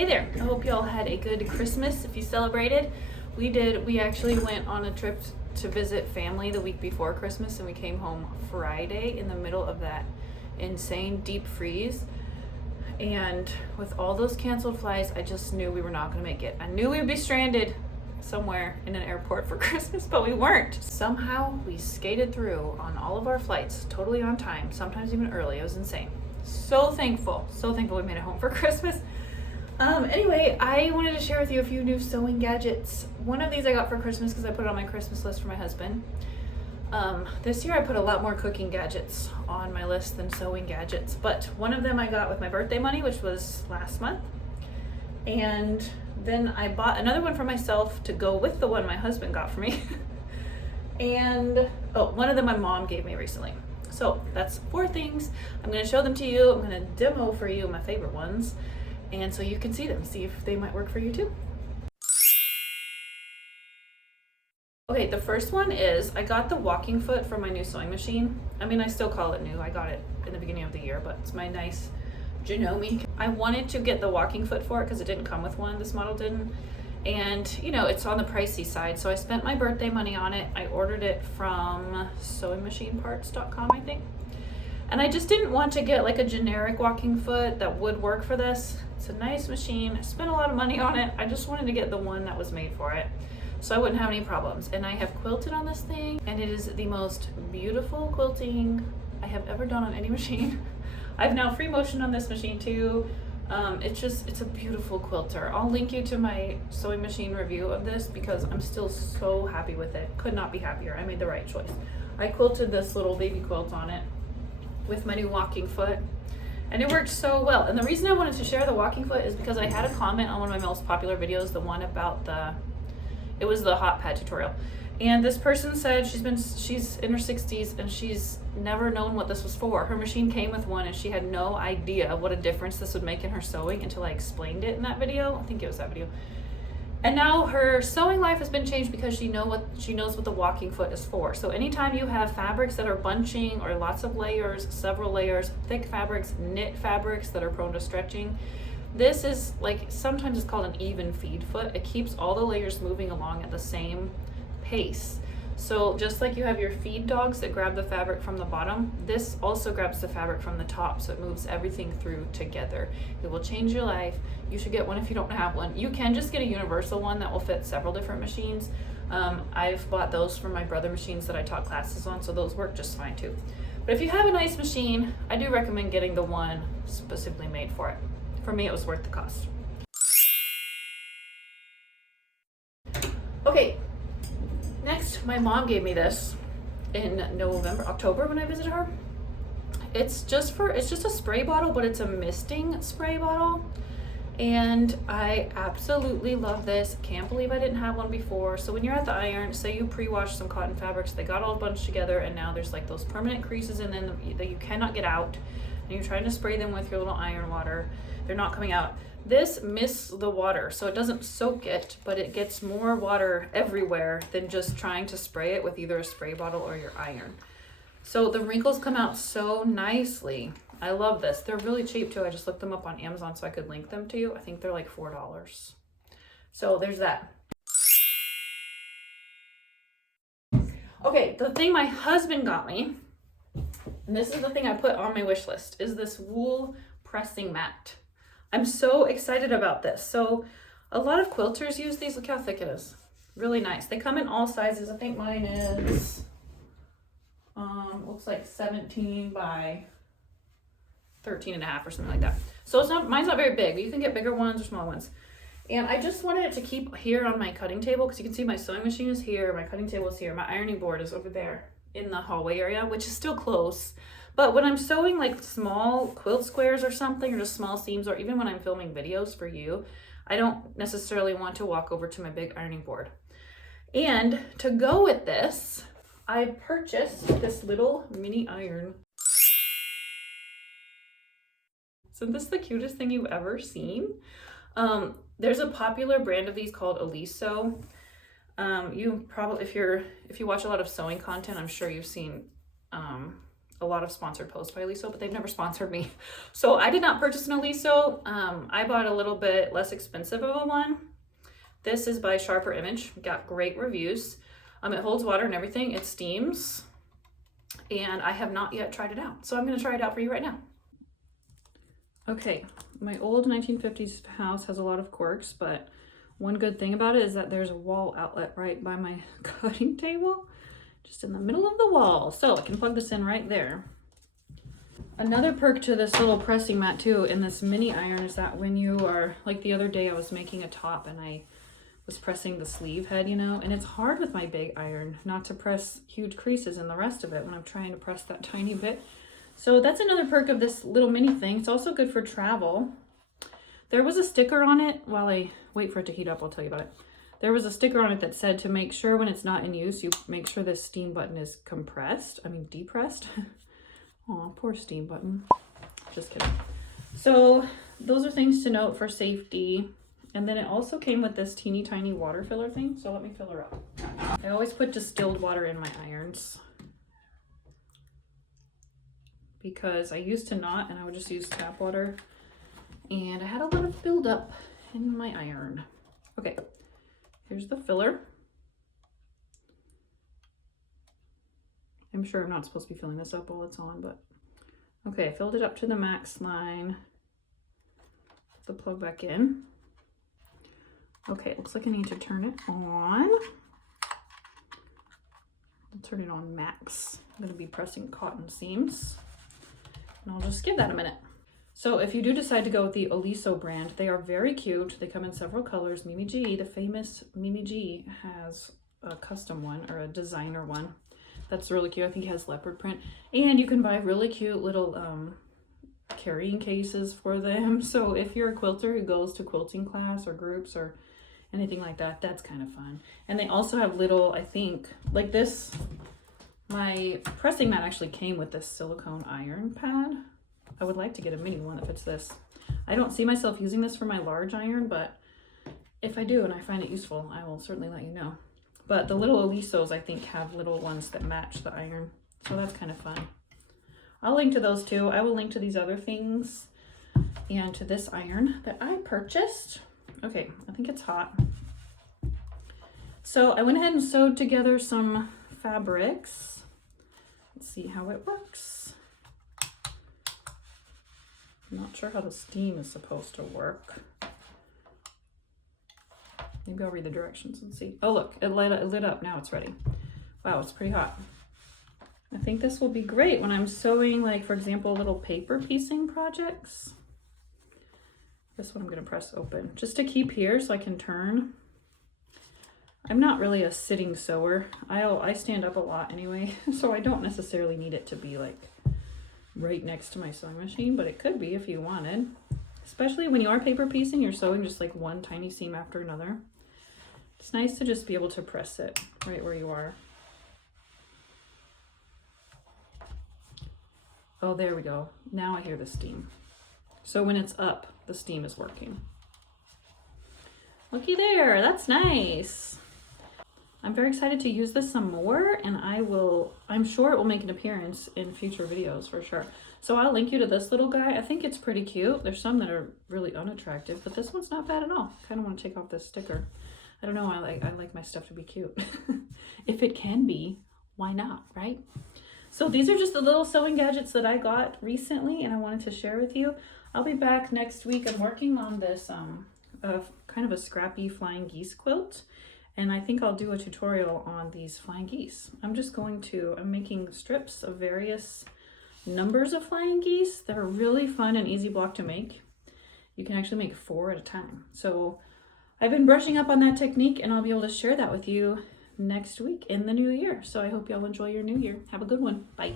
Hey there, I hope you all had a good Christmas if you celebrated. We did. We actually went on a trip to visit family the week before Christmas, and we came home Friday in the middle of that insane deep freeze. And with all those canceled flights, I just knew we were not going to make it. I knew we would be stranded somewhere in an airport for Christmas, but we weren't. Somehow we skated through on all of our flights, totally on time, sometimes even early. It was insane. So thankful we made it home for Christmas. Anyway, I wanted to share with you a few new sewing gadgets. One of these I got for Christmas because I put it on my Christmas list for my husband. This year I put a lot more cooking gadgets on my list than sewing gadgets, but one of them I got with my birthday money, which was last month. And then I bought another one for myself to go with the one my husband got for me. And one of them my mom gave me recently. So that's 4 things. I'm going to show them to you. I'm going to demo for you my favorite ones. And so you can see them, see if they might work for you too. Okay, the first one is I got the walking foot for my new sewing machine. I mean, I still call it new. I got it in the beginning of the year, but it's my nice Janome. I wanted to get the walking foot for it because it didn't come with one. This model didn't. And you know, it's on the pricey side. So I spent my birthday money on it. I ordered it from sewingmachineparts.com, I think. And I just didn't want to get like a generic walking foot that would work for this. It's a nice machine. I spent a lot of money on it. I just wanted to get the one that was made for it, so I wouldn't have any problems. And I have quilted on this thing, and it is the most beautiful quilting I have ever done on any machine. I've now free motion on this machine too. It's a beautiful quilter. I'll link you to my sewing machine review of this because I'm still so happy with it. Could not be happier. I made the right choice. I quilted this little baby quilt on it with my new walking foot, and it worked so well. And the reason I wanted to share the walking foot is because I had a comment on one of my most popular videos, the one about it was the hot pad tutorial, and this person said she's in her 60s and she's never known what this was for. Her machine came with one and she had no idea what a difference this would make in her sewing until I explained it in that video. I think it was that video. And now her sewing life has been changed because she knows what the walking foot is for. So anytime you have fabrics that are bunching or lots of layers, several layers, thick fabrics, knit fabrics that are prone to stretching, this is like, sometimes it's called an even feed foot. It keeps all the layers moving along at the same pace. So just like you have your feed dogs that grab the fabric from the bottom, this also grabs the fabric from the top, so it moves everything through together. It will change your life. You should get one if you don't have one. You can just get a universal one that will fit several different machines. I've bought those for my brother machines that I taught classes on, so those work just fine too. But if you have a nice machine, I do recommend getting the one specifically made for it. For me, it was worth the cost. Okay. Next, my mom gave me this in October when I visited her. It's just a spray bottle, but it's a misting spray bottle. And I absolutely love this. Can't believe I didn't have one before. So when you're at the iron, say you pre-washed some cotton fabrics, they got all bunched together and now there's like those permanent creases in them that you cannot get out. And you're trying to spray them with your little iron water. They're not coming out. This mists the water, so it doesn't soak it, but it gets more water everywhere than just trying to spray it with either a spray bottle or your iron. So the wrinkles come out so nicely. I love this. They're really cheap too. I just looked them up on Amazon so I could link them to you. I think they're like $4. So there's that. Okay, the thing my husband got me, and this is the thing I put on my wish list, is this wool pressing mat. I'm so excited about this. So a lot of quilters use these. Look how thick it is. Really nice. They come in all sizes. I think mine is, looks like 17 by 13 and a half or something like that. So mine's not very big, but you can get bigger ones or small ones. And I just wanted it to keep here on my cutting table because you can see my sewing machine is here, my cutting table is here, my ironing board is over there in the hallway area, which is still close. But when I'm sewing like small quilt squares or something, or just small seams, or even when I'm filming videos for you, I don't necessarily want to walk over to my big ironing board. And to go with this, I purchased this little mini iron. Isn't this the cutest thing you've ever seen? There's a popular brand of these called Aliso. You probably, if you watch a lot of sewing content, I'm sure you've seen a lot of sponsored posts by Aliso, but they've never sponsored me. So I did not purchase an Aliso. I bought a little bit less expensive of a one. This is by Sharper Image. Got great reviews. It holds water and everything. It steams. And I have not yet tried it out. So I'm going to try it out for you right now. Okay, my old 1950s house has a lot of quirks, but one good thing about it is that there's a wall outlet right by my cutting table, just in the middle of the wall. So I can plug this in right there. Another perk to this little pressing mat too in this mini iron is that when you are, like the other day I was making a top and I was pressing the sleeve head, you know, and it's hard with my big iron not to press huge creases in the rest of it when I'm trying to press that tiny bit. So that's another perk of this little mini thing. It's also good for travel. There was a sticker on it. While I wait for it to heat up, I'll tell you about it. There was a sticker on it that said to make sure when it's not in use, you make sure this steam button is depressed. Oh, poor steam button. Just kidding. So those are things to note for safety. And then it also came with this teeny tiny water filler thing. So let me fill her up. I always put distilled water in my irons because I used to not, and I would just use tap water. And I had a lot of buildup in my iron. Okay, here's the filler. I'm sure I'm not supposed to be filling this up while it's on, but okay, I filled it up to the max line. Put the plug back in. Okay, it looks like I need to turn it on. I'll turn it on max. I'm gonna be pressing cotton seams. And I'll just give that a minute. So if you do decide to go with the Aliso brand, they are very cute. They come in several colors. Mimi G, the famous Mimi G, has a custom one or a designer one. That's really cute. I think it has leopard print. And you can buy really cute little carrying cases for them. So if you're a quilter who goes to quilting class or groups or anything like that, that's kind of fun. And they also have little, I think, like this, my pressing mat actually came with this silicone iron pad. I would like to get a mini one if it's this. I don't see myself using this for my large iron, but if I do and I find it useful, I will certainly let you know. But the little Alisos, I think, have little ones that match the iron. So that's kind of fun. I'll link to those too. I will link to these other things and to this iron that I purchased. Okay, I think it's hot. So I went ahead and sewed together some fabrics. Let's see how it works. I'm not sure how the steam is supposed to work. Maybe I'll read the directions and see. Oh look, it lit up. Now it's ready. Wow, it's pretty hot. I think this will be great when I'm sewing, like, for example, little paper piecing projects. This one I'm going to press open just to keep here so I can turn. I'm not really a sitting sewer. I stand up a lot anyway, so I don't necessarily need it to be like right next to my sewing machine, but it could be if you wanted. Especially when you are paper piecing, you're sewing just like one tiny seam after another. It's nice to just be able to press it right where you are. Oh, there we go. Now I hear the steam. So when it's up, the steam is working. Looky there, that's nice. I'm very excited to use this some more, and I'm sure it will make an appearance in future videos for sure. So I'll link you to this little guy. I think it's pretty cute. There's some that are really unattractive, but this one's not bad at all. Kind of want to take off this sticker. I don't know, I like my stuff to be cute. If it can be, why not, right? So these are just the little sewing gadgets that I got recently and I wanted to share with you. I'll be back next week. I'm working on this kind of a scrappy flying geese quilt, and I think I'll do a tutorial on these flying geese. I'm making strips of various numbers of flying geese that are really fun and easy block to make. You can actually make 4 at a time. So I've been brushing up on that technique, and I'll be able to share that with you next week in the new year. So I hope y'all enjoy your new year. Have a good one. Bye.